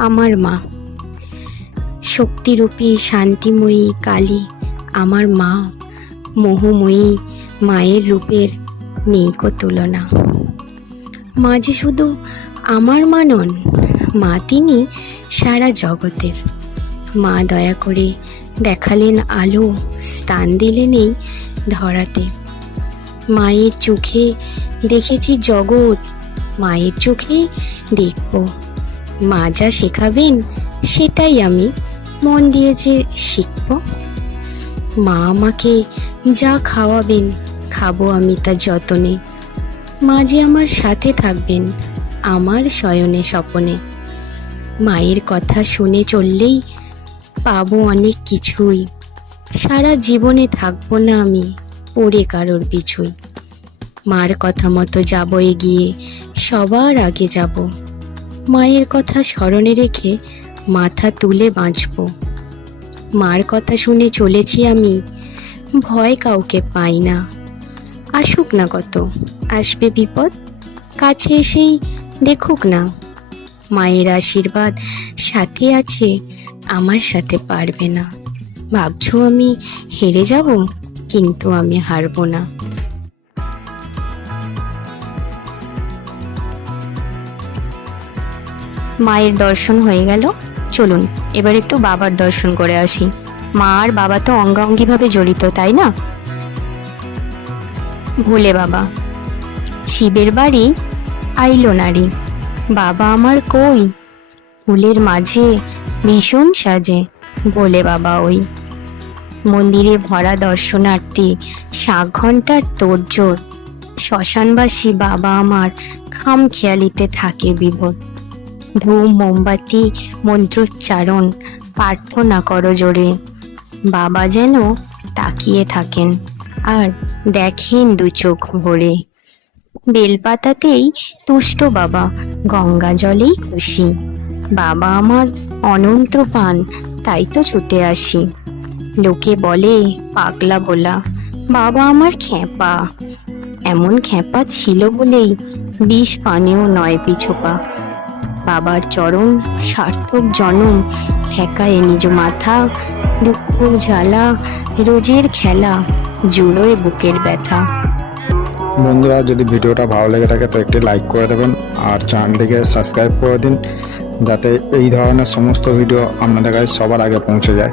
আমার মা। শক্তিরূপী, শান্তিময়ী, কালী আমার মা। মোহময়ী, মায়ের রূপের নেই কো তুলনা। মা যে শুধু আমার মা নন, মা তিনি সারা জগতের। মা দয়া করে দেখালেন আলো, স্থান দিলেন এই ধরাতে। মায়ের চোখে দেখেছি জগৎ, মায়ের চোখে দেখব মা যা শেখাবেন, সেটাই আমি মন দিয়ে যে শিখব। মা আমাকে যা খাওয়াবেন, খাব আমি তার যতনে। মা যে আমার সাথে থাকবেন, আমার শয়নে স্বপনে। মায়ের কথা শুনে চললেই পাবো অনেক কিছুই। সারা জীবনে থাকব না আমি, পড়ে কারোর পিছুই। মার কথা মতো যাব এগিয়ে, সবার আগে যাব। মায়ের কথা স্মরণে রেখে মাথা তুলে বাঁচব। মার কথা শুনে চলেছি আমি। ভয় কাউকে পাই না। আসুক না কত, আসবে বিপদ। কাছে এসেই দেখুক না। মায়ের আশীর্বাদ সাথে আছে, আমার সাথে পারবে না। ভাবছ আমি হেরে যাব, কিন্তু আমি হারবো না। মায়ের দর্শন হয়ে গেল। চলুন, এবার একটু বাবার দর্শন করে আসি। মা আর বাবা তো অঙ্গাঙ্গিভাবে জড়িত, তাই না? ভোলে বাবা, শিবের বাড়ি আইলো নারী বাবা আমার কই? ফুলের মাঝে ভীষণ সাজে, ভোলে বাবা ওই। মন্দিরে ভরা দর্শনার্থী, সাত ঘণ্টার তোড়জোড়। শ্মশানবাসী বাবা আমার খাম খেয়ালিতে থাকে বিভোর। ধূম, মোমবাতি, মন্ত্রোচ্চারণ, প্রার্থনা করো জোরে। বাবা যেন তাকিয়ে থাকেন আর দেখেন দু চোখ ভরে। বেলপাতাতেই তুষ্ট বাবা, গঙ্গা জলেই খুশি। বাবা আমার অনন্ত পান তাই তো ছুটে আসি। লোকে বলে, পাগলা বলা বাবা আমার খেপা এমন খেপা ছিল বলেই বিষ পানেও নয় পিছুপা। বাবার চরণ, সার্থক জনম, ঠেকায় নিজ মাথা দুঃখ জ্বালা, রোজের খেলা, জুড়োয় বুকের ব্যথা। বন্ধুরা, যদি ভিডিওটা ভালো লেগে থাকে, তো একটি লাইক করে দেবেন আর চ্যানেলটিকে সাবস্ক্রাইব করে দিন, যাতে এই ধরনের সমস্ত ভিডিও আপনাদের কাছে সবার আগে পৌঁছে যায়।